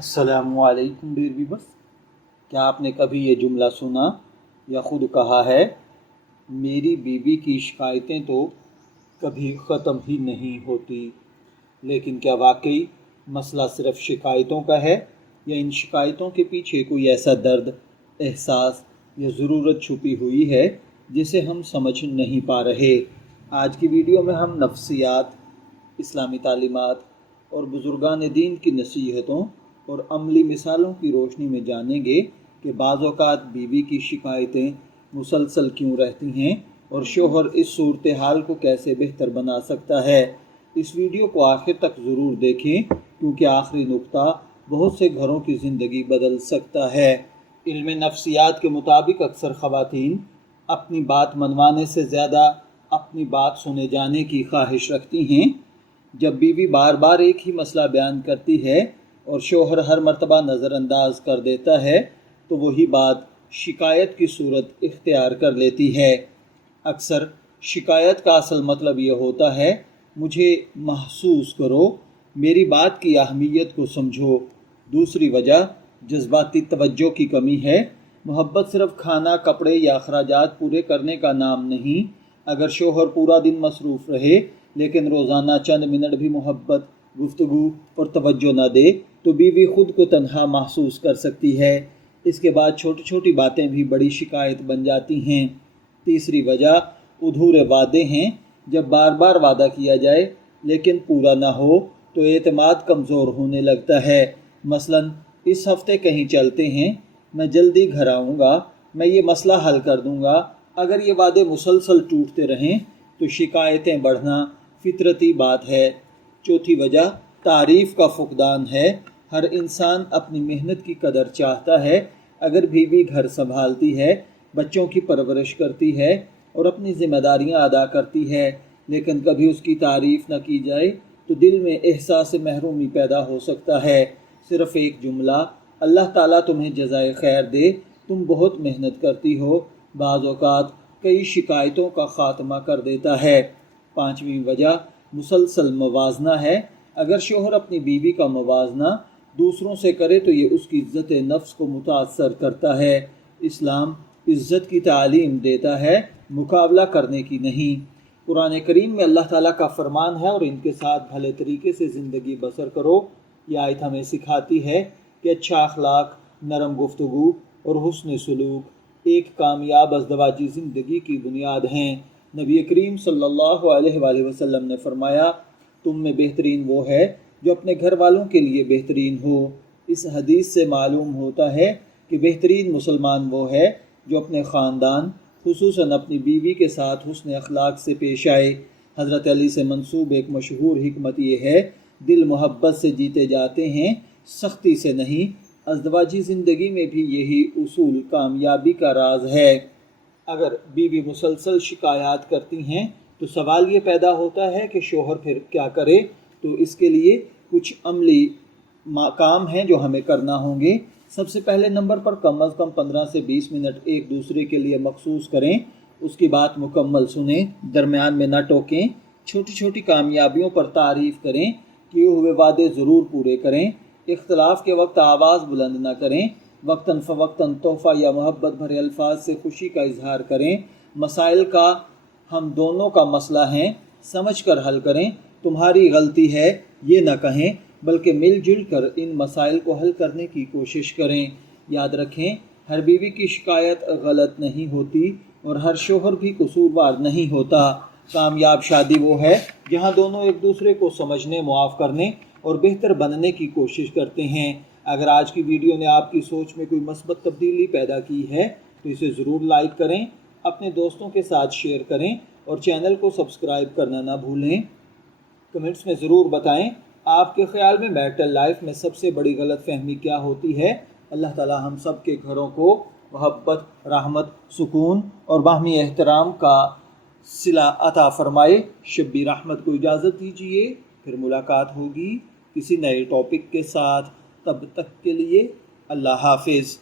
السلام علیکم dear viewers, کیا آپ نے کبھی یہ جملہ سنا یا خود کہا ہے، میری بیوی کی شکایتیں تو کبھی ختم ہی نہیں ہوتی؟ لیکن کیا واقعی مسئلہ صرف شکایتوں کا ہے یا ان شکایتوں کے پیچھے کوئی ایسا درد، احساس یا ضرورت چھپی ہوئی ہے جسے ہم سمجھ نہیں پا رہے؟ آج کی ویڈیو میں ہم نفسیات، اسلامی تعلیمات اور بزرگان دین کی نصیحتوں اور عملی مثالوں کی روشنی میں جانیں گے کہ بعض اوقات بیوی کی شکایتیں مسلسل کیوں رہتی ہیں اور شوہر اس صورتحال کو کیسے بہتر بنا سکتا ہے۔ اس ویڈیو کو آخر تک ضرور دیکھیں کیونکہ آخری نقطہ بہت سے گھروں کی زندگی بدل سکتا ہے۔ علم نفسیات کے مطابق اکثر خواتین اپنی بات منوانے سے زیادہ اپنی بات سنے جانے کی خواہش رکھتی ہیں۔ جب بیوی بار بار ایک ہی مسئلہ بیان کرتی ہے اور شوہر ہر مرتبہ نظر انداز کر دیتا ہے تو وہی بات شکایت کی صورت اختیار کر لیتی ہے۔ اکثر شکایت کا اصل مطلب یہ ہوتا ہے، مجھے محسوس کرو، میری بات کی اہمیت کو سمجھو۔ دوسری وجہ جذباتی توجہ کی کمی ہے۔ محبت صرف کھانا، کپڑے یا اخراجات پورے کرنے کا نام نہیں۔ اگر شوہر پورا دن مصروف رہے لیکن روزانہ چند منٹ بھی محبت، گفتگو اور توجہ نہ دے تو بیوی خود کو تنہا محسوس کر سکتی ہے۔ اس کے بعد چھوٹی چھوٹی باتیں بھی بڑی شکایت بن جاتی ہیں۔ تیسری وجہ ادھورے وعدے ہیں۔ جب بار بار وعدہ کیا جائے لیکن پورا نہ ہو تو اعتماد کمزور ہونے لگتا ہے۔ مثلاً اس ہفتے کہیں چلتے ہیں، میں جلدی گھر آؤں گا، میں یہ مسئلہ حل کر دوں گا۔ اگر یہ وعدے مسلسل ٹوٹتے رہیں تو شکایتیں بڑھنا فطرتی بات ہے۔ چوتھی وجہ تعریف کا فقدان ہے۔ ہر انسان اپنی محنت کی قدر چاہتا ہے۔ اگر بیوی گھر سنبھالتی ہے، بچوں کی پرورش کرتی ہے اور اپنی ذمہ داریاں ادا کرتی ہے لیکن کبھی اس کی تعریف نہ کی جائے تو دل میں احساس محرومی پیدا ہو سکتا ہے۔ صرف ایک جملہ، اللہ تعالیٰ تمہیں جزائے خیر دے، تم بہت محنت کرتی ہو، بعض اوقات کئی شکایتوں کا خاتمہ کر دیتا ہے۔ پانچویں وجہ مسلسل موازنہ ہے۔ اگر شوہر اپنی بیوی کا موازنہ دوسروں سے کرے تو یہ اس کی عزت نفس کو متاثر کرتا ہے۔ اسلام عزت کی تعلیم دیتا ہے، مقابلہ کرنے کی نہیں۔ قرآن کریم میں اللہ تعالیٰ کا فرمان ہے، اور ان کے ساتھ بھلے طریقے سے زندگی بسر کرو۔ یہ آیت ہمیں سکھاتی ہے کہ اچھا اخلاق، نرم گفتگو اور حسن سلوک ایک کامیاب ازدواجی زندگی کی بنیاد ہیں۔ نبی کریم صلی اللہ علیہ وآلہ وسلم نے فرمایا، تم میں بہترین وہ ہے جو اپنے گھر والوں کے لیے بہترین ہو۔ اس حدیث سے معلوم ہوتا ہے کہ بہترین مسلمان وہ ہے جو اپنے خاندان، خصوصاً اپنی بیوی کے ساتھ حسن اخلاق سے پیش آئے۔ حضرت علی سے منسوب ایک مشہور حکمت یہ ہے، دل محبت سے جیتے جاتے ہیں، سختی سے نہیں۔ ازدواجی زندگی میں بھی یہی اصول کامیابی کا راز ہے۔ اگر بیوی مسلسل شکایات کرتی ہیں تو سوال یہ پیدا ہوتا ہے کہ شوہر پھر کیا کرے؟ تو اس کے لیے کچھ عملی کام ہیں جو ہمیں کرنا ہوں گے۔ سب سے پہلے نمبر پر کم از کم 15 سے 20 منٹ ایک دوسرے کے لیے مخصوص کریں۔ اس کی بات مکمل سنیں، درمیان میں نہ ٹوکیں، چھوٹی چھوٹی کامیابیوں پر تعریف کریں، کیے ہوئے وعدے ضرور پورے کریں۔ اختلاف کے وقت آواز بلند نہ کریں، وقتاً فوقتاً تحفہ یا محبت بھرے الفاظ سے خوشی کا اظہار کریں۔ مسائل کا ہم دونوں کا مسئلہ ہے، سمجھ کر حل کریں۔ تمہاری غلطی ہے یہ نہ کہیں بلکہ مل جل کر ان مسائل کو حل کرنے کی کوشش کریں۔ یاد رکھیں، ہر بیوی کی شکایت غلط نہیں ہوتی اور ہر شوہر بھی قصوروار نہیں ہوتا۔ کامیاب شادی وہ ہے جہاں دونوں ایک دوسرے کو سمجھنے، معاف کرنے اور بہتر بننے کی کوشش کرتے ہیں۔ اگر آج کی ویڈیو نے آپ کی سوچ میں کوئی مثبت تبدیلی پیدا کی ہے تو اسے ضرور لائک کریں، اپنے دوستوں کے ساتھ شیئر کریں اور چینل کو سبسکرائب کرنا نہ بھولیں۔ کمنٹس میں ضرور بتائیں آپ کے خیال میں میرٹل لائف میں سب سے بڑی غلط فہمی کیا ہوتی ہے۔ اللہ تعالی ہم سب کے گھروں کو محبت، رحمت، سکون اور باہمی احترام کا صلہ عطا فرمائے۔ شبیر احمد کو اجازت دیجیے، پھر ملاقات ہوگی کسی نئے ٹاپک کے ساتھ۔ تب تک کے لیے اللہ حافظ۔